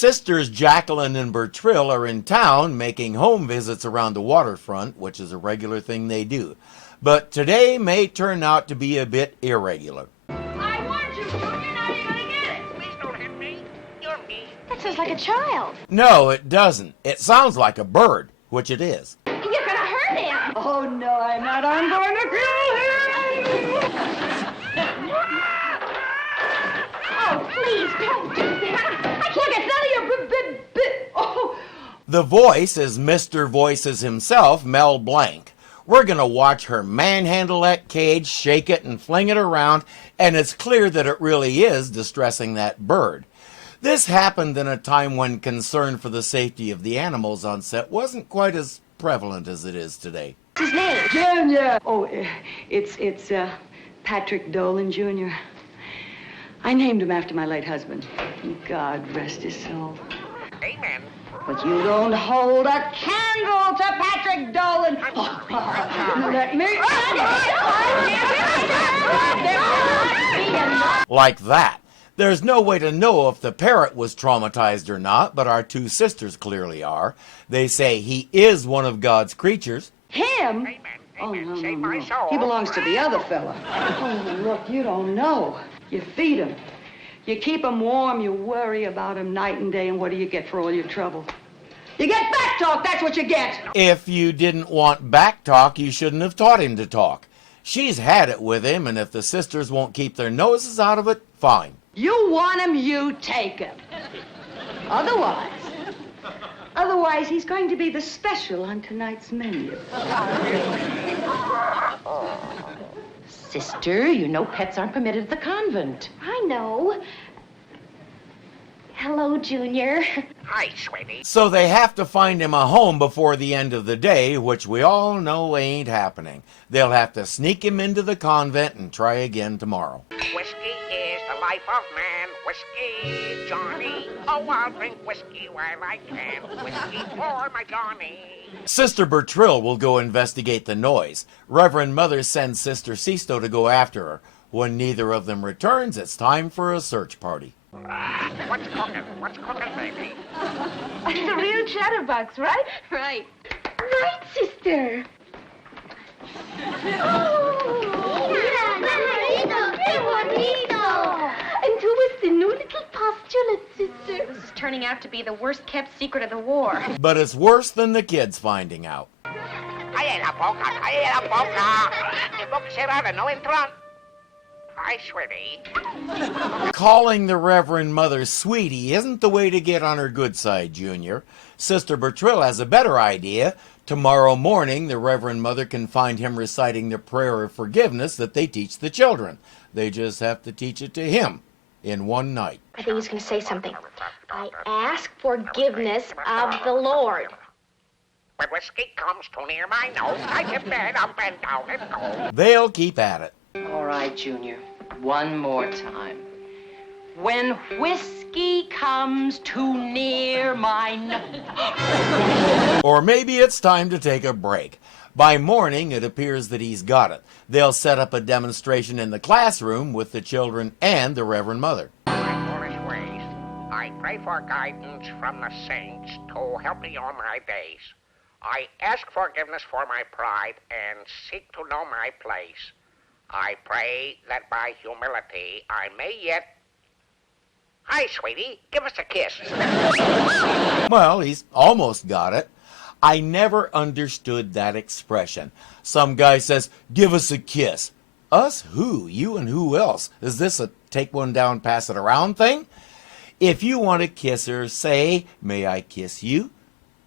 Sisters Jacqueline and Bertrille are in town making home visits around the waterfront, which is a regular thing they do. But today may turn out to be a bit irregular. I warned you, Junior, now you're gonna get it. Please don't hit me. You're mean. That sounds like a child. No, it doesn't. It sounds like a bird, which it is. You're gonna hurt him. Oh, no, I'm not. I'm going to kill him. Oh, please, don't do that. I can't get Oh. The voice is Mr. Voices himself, Mel Blanc. We're going to watch her manhandle that cage, shake it, and fling it around, and it's clear that it really is distressing that bird. This happened in a time when concern for the safety of the animals on set wasn't quite as prevalent as it is today. What's his name? Junior. Oh, it's Patrick Dolan, Jr. I named him after my late husband. God rest his soul. Amen. But you don't hold a candle to Patrick Dolan. Let me. Like that. There's no way to know if the parrot was traumatized or not, but our two sisters clearly are. They say he is one of God's creatures. Him? Amen. Oh, Amen. no, Save no, my no. soul. He belongs to the other fella. Oh, look, you don't know. You feed him. You keep him warm. You worry about him night and day. And what do you get for all your trouble? You get back talk. That's what you get. If you didn't want back talk, you shouldn't have taught him to talk. She's had it with him, and if the sisters won't keep their noses out of it, fine. You want him, you take him. Otherwise, he's going to be the special on tonight's menu. Sister, you know pets aren't permitted at the convent. I know. Hello, Junior. Hi, sweetie. So they have to find him a home before the end of the day, which we all know ain't happening. They'll have to sneak him into the convent and try again tomorrow. Whiskey is the life of man. Whiskey, Johnny. Oh, I'll drink whiskey while I can. Whiskey for my Johnny. Sister Bertrille will go investigate the noise. Reverend Mother sends Sister Sisto to go after her. When neither of them returns, it's time for a search party. What's cooking? What's cooking, baby? The real chatterbox, right? Right. Right, sister. And who was the new little postulate, sister? This is turning out to be the worst-kept secret of the war. But it's worse than the kids finding out. Ay, la boca, ay, la boca. The book cerrada, no entran. Hi, sweetie. Calling the Reverend Mother Sweetie isn't the way to get on her good side, Junior. Sister Bertrille has a better idea. Tomorrow morning, the Reverend Mother can find him reciting the prayer of forgiveness that they teach the children. They just have to teach it to him in one night. I think he's going to say something. I ask forgiveness of the Lord. When whiskey comes too near my nose, I get bed up and down and go. They'll keep at it. All right, Junior. One more time. When whiskey comes too near my nose. Or maybe it's time to take a break. By morning, it appears that he's got it. They'll set up a demonstration in the classroom with the children and the Reverend Mother. My foolish ways. I pray for guidance from the saints to help me on my days. I ask forgiveness for my pride and seek to know my place. I pray that by humility I may yet... Hi, sweetie. Give us a kiss. Well, he's almost got it. I never understood that expression. Some guy says, give us a kiss. Us who? You and who else? Is this a take one down, pass it around thing? If you want to kiss her, say, may I kiss you?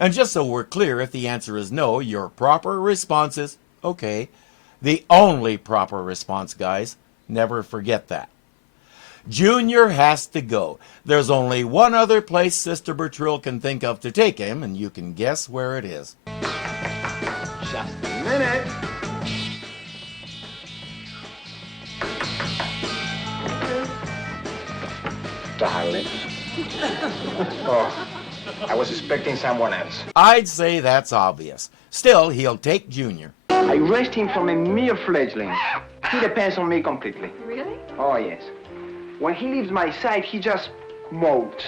And just so we're clear, if the answer is no, your proper response is, okay. The only proper response, guys. Never forget that. Junior has to go. There's only one other place Sister Bertrille can think of to take him, and you can guess where it is. Just a minute. Darling. Oh, I was expecting someone else. I'd say that's obvious. Still, he'll take Junior. I raised him from a mere fledgling. He depends on me completely. Really? Oh, yes. When he leaves my side, he just molts.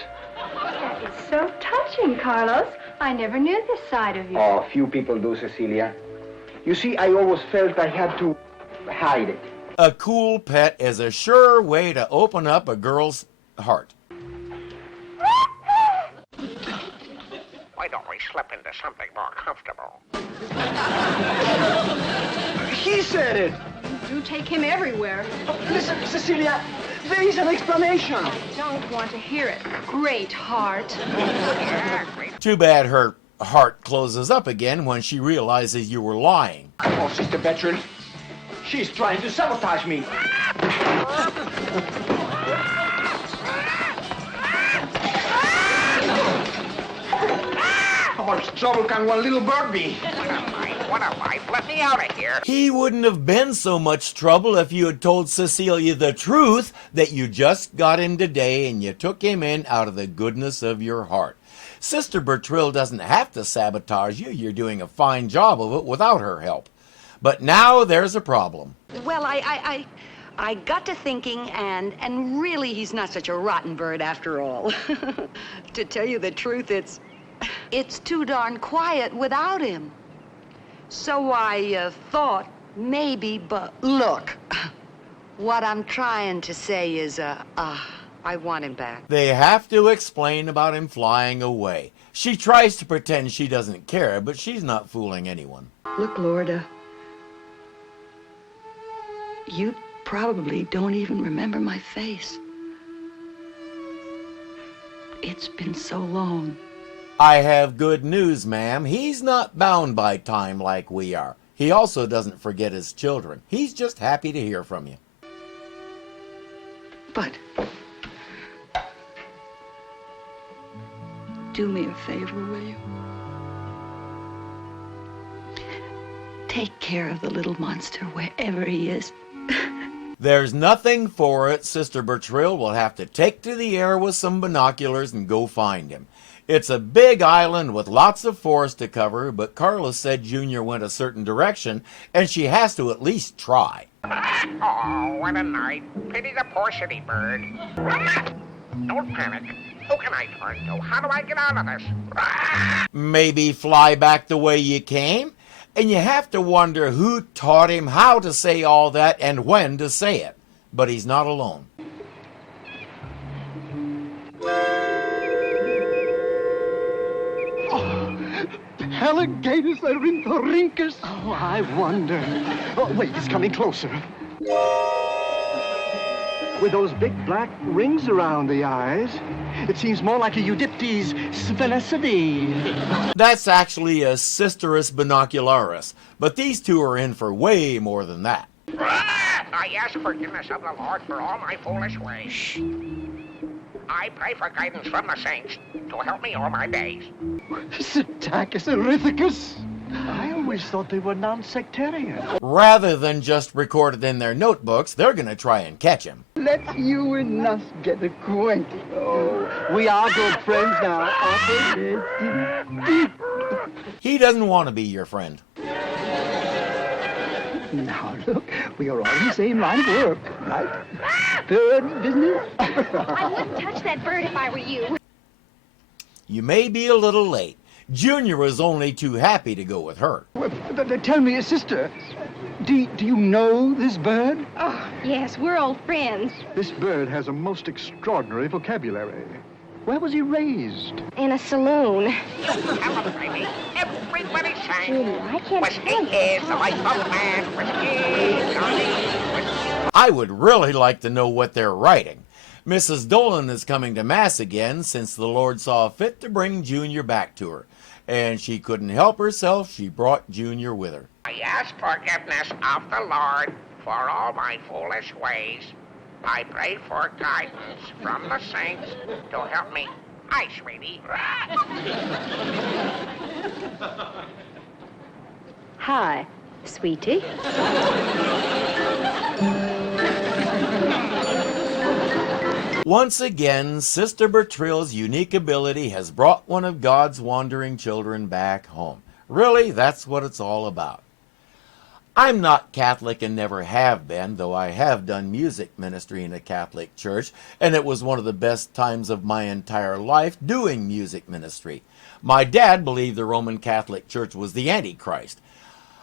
It's so touching, Carlos. I never knew this side of you. Oh, few people do, Cecilia. You see, I always felt I had to hide it. A cool pet is a sure way to open up a girl's heart. Why don't we slip into something more comfortable? He said it. Do take him everywhere. Listen, Cecilia, there is an explanation. Don't want to hear it. Great heart. Too bad her heart closes up again when she realizes you were lying. Oh, Sister Bertrille, she's trying to sabotage me. How much trouble can one little bird be? What a life. Let me out of here. He wouldn't have been so much trouble if you had told Cecilia the truth that you just got him today and you took him in out of the goodness of your heart. Sister Bertrille doesn't have to sabotage you. You're doing a fine job of it without her help. But now there's a problem. Well, I got to thinking, and really he's not such a rotten bird after all. To tell you the truth, it's too darn quiet without him. So I thought maybe, but look, what I'm trying to say is, I want him back. They have to explain about him flying away. She tries to pretend she doesn't care, but she's not fooling anyone. Look, Lord, you probably don't even remember my face. It's been so long. I have good news, ma'am. He's not bound by time like we are. He also doesn't forget his children. He's just happy to hear from you. But do me a favor, will you? Take care of the little monster wherever he is. There's nothing for it. Sister Bertrille will have to take to the air with some binoculars and go find him. It's a big island with lots of forest to cover, but Carlos said Junior went a certain direction, and she has to at least try. Oh, what a night. Pity the poor city bird. Don't panic. Who can I turn to? How do I get out of this? Maybe fly back the way you came? And you have to wonder who taught him how to say all that and when to say it. But he's not alone. Alligators are ornithorhynchus. Oh, I wonder. Oh, wait, it's coming closer. With those big black rings around the eyes, it seems more like a Eudyptes sphenicidae. That's actually a Sisterus binocularis, but these two are in for way more than that. I ask forgiveness of the Lord for all my foolish ways. Shh. I pray for guidance from the saints to help me all my days. Psittacus erythicus. I always thought they were non-sectarian. Rather than just record it in their notebooks, they're going to try and catch him. Let's you and us get acquainted. Oh, we are good friends now, aren't we? He doesn't want to be your friend. Now, look, we are all in the same line of work, right? Bird business? I wouldn't touch that bird if I were you. You may be a little late. Junior was only too happy to go with her. Well, tell me, sister, do you know this bird? Oh, yes, we're old friends. This bird has a most extraordinary vocabulary. Where was he raised? In a saloon. Tell them, baby. Everybody sang. Junior, I can't Whiskey tell you. is the life of man. Whiskey, Johnny, whiskey. I would really like to know what they're writing. Mrs. Dolan is coming to Mass again since the Lord saw fit to bring Junior back to her. And she couldn't help herself. She brought Junior with her. I ask forgiveness of the Lord for all my foolish ways. I pray for guidance from the saints to help me. Hi, sweetie. Hi, sweetie. Once again, Sister Bertrille's unique ability has brought one of God's wandering children back home. Really, that's what it's all about. I'm not Catholic and never have been, though I have done music ministry in a Catholic church, and it was one of the best times of my entire life doing music ministry. My dad believed the Roman Catholic Church was the Antichrist.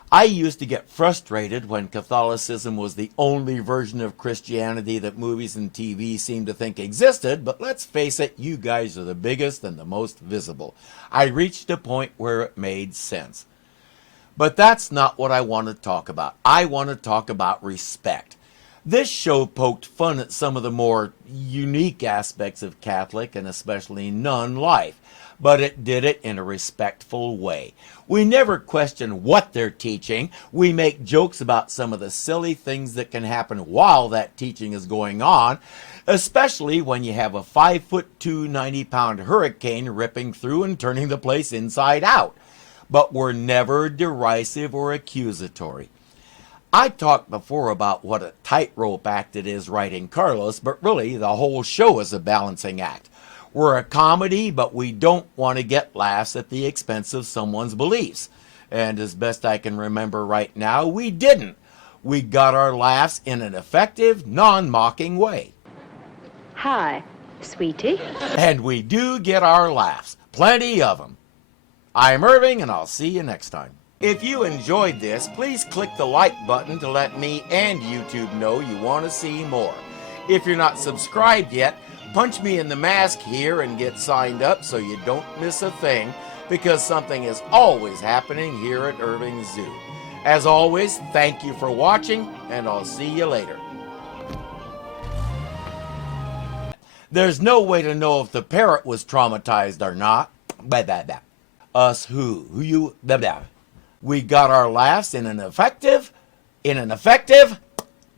I used to get frustrated when Catholicism was the only version of Christianity that movies and TV seemed to think existed, but let's face it, you guys are the biggest and the most visible. I reached a point where it made sense. But that's not what I want to talk about. I want to talk about respect. This show poked fun at some of the more unique aspects of Catholic and especially nun life, but it did it in a respectful way. We never question what they're teaching. We make jokes about some of the silly things that can happen while that teaching is going on, especially when you have a 5'2", 90-pound hurricane ripping through and turning the place inside out. But we're never derisive or accusatory. I talked before about what a tightrope act it is writing Carlos, but really the whole show is a balancing act. We're a comedy, but we don't want to get laughs at the expense of someone's beliefs. And as best I can remember right now, we didn't. We got our laughs in an effective, non-mocking way. Hi, sweetie. And we do get our laughs. Plenty of them. I'm Irving, and I'll see you next time. If you enjoyed this, please click the like button to let me and YouTube know you want to see more. If you're not subscribed yet, punch me in the mask here and get signed up so you don't miss a thing, because something is always happening here at Irving Zoo. As always, thank you for watching, and I'll see you later. There's no way to know if the parrot was traumatized or not. Blah, blah, blah. Us who? Who you? Blah, blah. We got our laughs in an effective,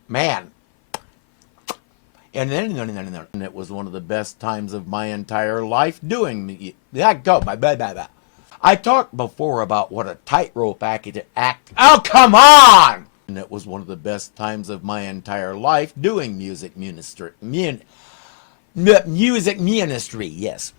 man. And it was one of the best times of my entire life doing that. Go, blah, blah, blah. I talked before about what a tightrope act. Oh, come on! And it was one of the best times of my entire life doing music ministry. Music ministry, yes.